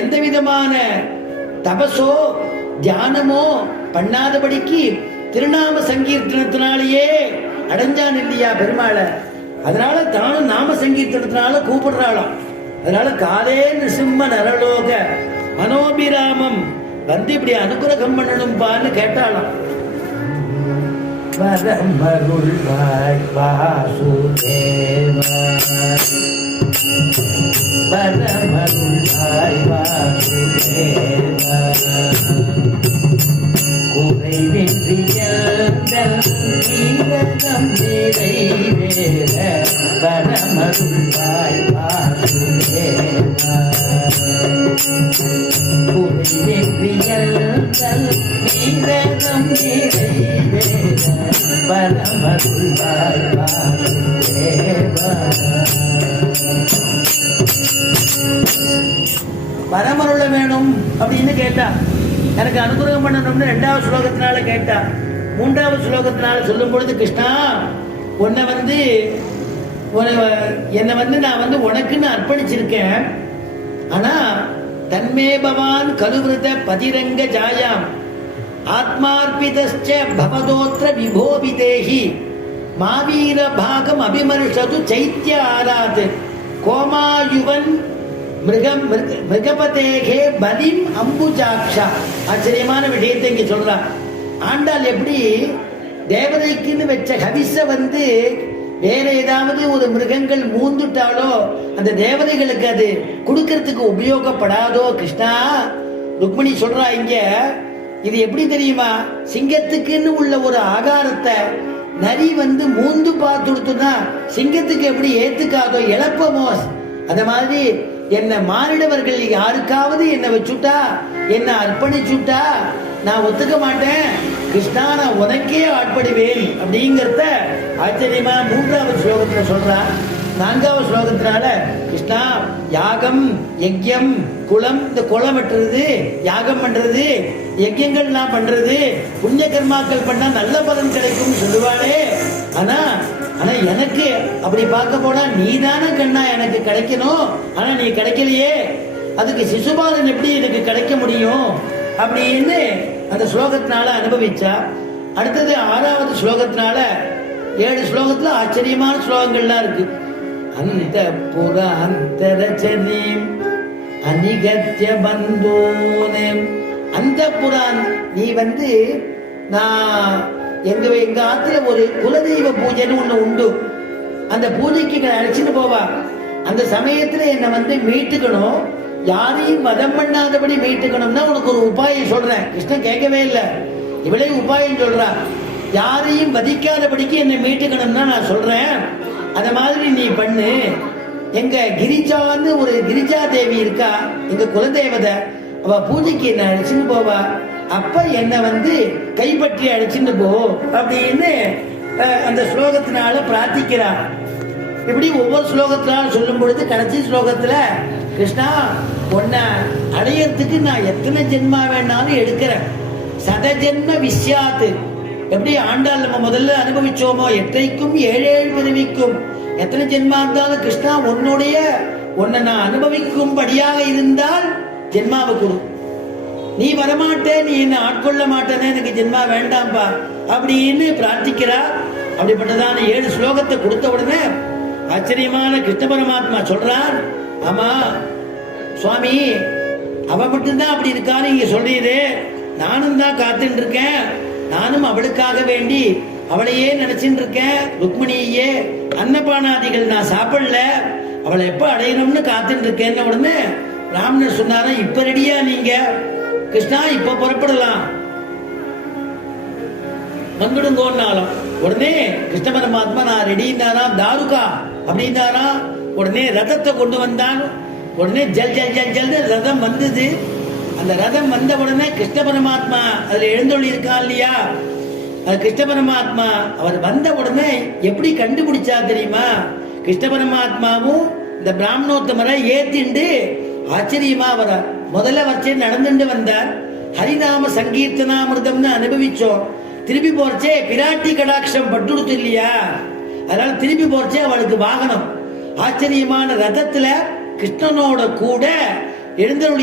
எந்த விதமான தபசோ தியானமோ பண்ணாதபடிக்கு திருநாம சங்கீர்த்தனத்தினாலேயே அடைஞ்சான் இல்லையா பெருமாளை. அதனால தானும் நாம சங்கீர்த்தனத்தினால கூப்பிடுறாளாம். அதனால காலே நிருசிம்ம நரலோக மனோபிராமம் வந்து இப்படி அனுகிரகம் பண்ணணும்பான்னு கேட்டாளாம். வரமருள்வாய் வாசுதேவ, வரமருள்வாய் வாசுதேவ, குறைவின்றியல்தல் ஈரகம் நிறைவேற, வரமருள்வாய் வாசுதேவ, குறைவின்றியல்தல் ஈரகம் நிறைவேற, வரமருள்வாய் வாசுதேவ. வரமருள வேணும் அப்படின்னு கேட்டா, எனக்கு அனுகிரகம் பண்ணணும்னு 2வது ஸ்லோகத்தினால கேட்டா. 3வது ஸ்லோகத்தினால சொல்லும் பொழுது, கிருஷ்ணா என்னை நான் உனக்குன்னு அர்ப்பணிச்சிருக்கேன். ஆனா தன்மே பவான் கலுவிருத பதிரங்க ஜாயாம் ஆத்மார்பிதஸ்ச பவதோத்ர விபோவிதேஹி மாவீர பாகம் அபிமர்ஷது சைத்ய ஆராத் கோமாயுவன் மிருகபதேகே பலிம் அம்புஜாக்ஷா. ஆச்சரியமான விஷயத்தை இங்க சொல்றான். ஆண்டாள் எப்படி தேவதைக்குன்னு வச்ச ஹவிஸ வேற ஏதாவது ஒரு மிருகங்கள் மூந்துட்டாலோ அந்த தேவதைகளுக்கு அது கொடுக்கறதுக்கு உபயோகப்படாதோ. கிருஷ்ணா, ருக்மிணி சொல்றா இங்க, இது எப்படி தெரியுமா, சிங்கத்துக்குன்னு உள்ள ஒரு ஆகாரத்தை நரி மூந்து பார்த்துடுத்துனா சிங்கத்துக்கு எப்படி ஏத்துக்காதோ இழப்பமோ, அத மாதிரி என்ன மாறிடவர்கள் யாருக்காவது என்ன வச்சுட்டா, என்ன அர்ப்பணிச்சுட்டா நான் ஒத்துக்க மாட்டேன். கிருஷ்ணா, நான் உனக்கே ஆட்படுவேன் அப்படிங்கிறத ஆச்சரியமா 3வது ஸ்லோகத்துல சொல்றா. 4வது ஸ்லோகத்தினால கிருஷ்ணா, யாகம் யஜ்யம் குலம், இந்த குலம் வெட்டுறது யாகம் பண்றது யஜ்யங்கள்லாம் பண்றது புண்ணிய கர்மாக்கள் பண்ணா நல்ல பலன் கிடைக்கும் சொல்லுவாளே. ஆனா எனக்கு அப்படி பார்க்க போனா நீ தானே கண்ணா எனக்கு கிடைக்கணும். ஆனா நீ கிடைக்கலையே, அதுக்கு சிசுபாலன் எப்படி எனக்கு கிடைக்க முடியும் அப்படின்னு அந்த ஸ்லோகத்தினால அனுபவிச்சா. அடுத்தது 6வது ஸ்லோகத்தினால 7 ஸ்லோகத்துல ஆச்சரியமான ஸ்லோகங்கள்லாம் இருக்கு. அந்த புராந்தரச்சனீம் அனிகத்ய பந்தோனேம். அந்த புரான் நீ நான் எங்க ஆத்துல ஒரு குலதெய்வ பூஜைன்னு ஒண்ணு உண்டு. அந்த பூஜைக்கு அழைச்சிட்டு போவா. அந்த சமயத்துல என்ன மீட்டுக்கணும், யாரையும் வதம் பண்ணாதபடி மீட்டுக்கணும்னா உனக்கு ஒரு உபாயம் சொல்றேன். கிருஷ்ணன் கேட்கவே இல்லை, இவளே உபாயம் சொல்றா. யாரையும் வதிக்காதபடிக்கு என்ன மீட்டுக்கணும்னா நான் சொல்றேன், அத மாதிரி நீ பண்ணு. எங்க கிரிஜான்னு ஒரு கிரிஜா தேவி இருக்கா, எங்க குலதேவதை. அவ பூஜைக்கு என்ன அழைச்சிட்டு போவா. அப்ப என்ன கைப்பற்றி அழைச்சிட்டு போ அப்படின்னு அந்த ஸ்லோகத்தினால பிரார்த்திக்கிறா. இப்படி ஒவ்வொரு ஸ்லோகத்தினால சொல்லும் பொழுது கடைசி ஸ்லோகத்துல, கிருஷ்ணா, உன்னை அடையறதுக்கு நான் எத்தனை ஜென்மா வேணாலும் எடுக்கிறேன். சதஜென்ம விஸ்யாத்து. எப்படி ஆண்டாள் நம்ம முதல்ல அனுபவிச்சோமோ, எற்றைக்கும் 7 பிறவிக்கும் எத்தனை ஜென்மா இருந்தாலும் கிருஷ்ணா உன்னை நான் அனுபவிக்கும்படியாக இருந்தால் ஜென்மாவை கொடு. நீ வரமாட்டே, நீ என்ன ஆட்கொள்ள மாட்டேன்னு எனக்கு ஜென்மா வேண்டாம்பா அப்படின்னு பிரார்த்திக்கிறா. அப்படிப்பட்டதான 7 ஸ்லோகத்தை கொடுத்த உடனே ஆச்சரியமான கிருஷ்ண பரமாத்மா சொல்றார், ஆமா சுவாமி, அவ மட்டும்தான் அப்படி இருக்கான்னு நீங்க சொல்றீரே, நானும் தான் காத்துட்டு இருக்கேன். நானும் அவளுக்காக வேண்டி அவளையே நினைச்சுட்டு இருக்கேன். ருக்மிணியே அன்னபானாதிகள் நான் சாப்பிடல, அவளை எப்ப அடையணும்னு காத்துட்டு இருக்கேன்னு உடனே ராமனர் சொன்னாரா, இப்ப ரெடியா நீங்க கிருஷ்ணா, இப்ப புறப்படலாம் வந்துடுங்கோன்னாலும் உடனே கிருஷ்ண பரமாத்மா நான் ரெடினாரா. தாருகா அப்படின்னாரா. உடனே ரதத்தை கொண்டு வந்தான். உடனே ஜல் ஜல் ஜல் ஜல் ரதம் வந்தது. அந்த ரதம் வந்த உடனே கிருஷ்ண பரமாத்மா அதுல எழுந்தொழி இருக்கா இல்லையா, அது கிருஷ்ண பரமாத்மா அவர் வந்த உடனே எப்படி கண்டுபிடிச்சா தெரியுமா, கிருஷ்ண பரமாத்மாவும் இந்த பிராமணோத்தமரை ஏத்திண்டு ஆச்சரியமா வர முதல்ல வச்சே நடந்துட்டு வந்தார். ஹரிநாம சங்கீர்த்தனாமிருதம்னு அனுபவிச்சோம். திருப்பி போறச்சே பிராட்டி கடாட்சம் பட்டுடுத்து இல்லையா, அதனால திருப்பி போறச்சே அவளுக்கு வாகனம் ஆச்சரியமான ரதத்துல கிருஷ்ணனோட கூட எழுந்தருளி